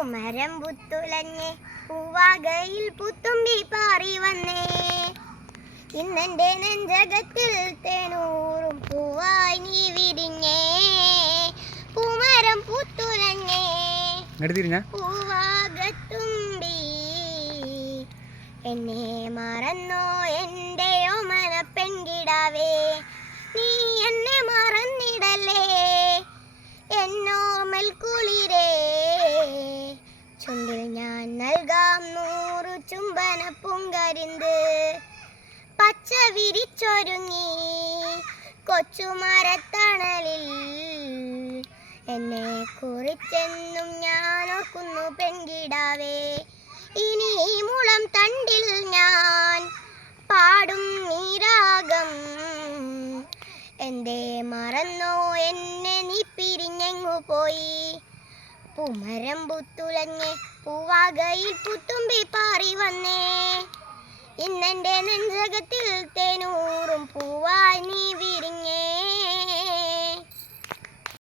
പൂമരം പുത്തുലഞ്ഞ് പൂവാകയിൽ പുത്തുമ്പി പാറി വന്നേ. ഇന്നെന്റെ നെഞ്ചകത്തിൽ തേനൂറും പൂവായി നീ വിരിഞ്ഞേ. പൂമരം പുത്തുലഞ്ഞേ. പൂവാകത്തുമ്പി. എന്നെ മറന്നോ നൽകാം നൂറു ചുംബന പൂങ്കരിന്ത്. പച്ച വിരിച്ചൊരുങ്ങി കൊച്ചുമരത്തണലിൽ. എന്നെ കുറിച്ചെന്നും ഞാൻ ഓർക്കുന്നു പെൺകിടാവേ. ഇനി മുളം തണ്ടിൽ ഞാൻ പാടും നീരാഗം. എന്തേ മറന്നോ എന്നെ നീ പിരിഞ്ഞെങ്ങു പോയി പൂമരം പുത്തുലഞ്ഞ് പൂവാകയിൽ പുത്തുമ്പി പാറി വന്നേ. ഇന്നെന്റെ നെഞ്ചകത്തിൽ നീ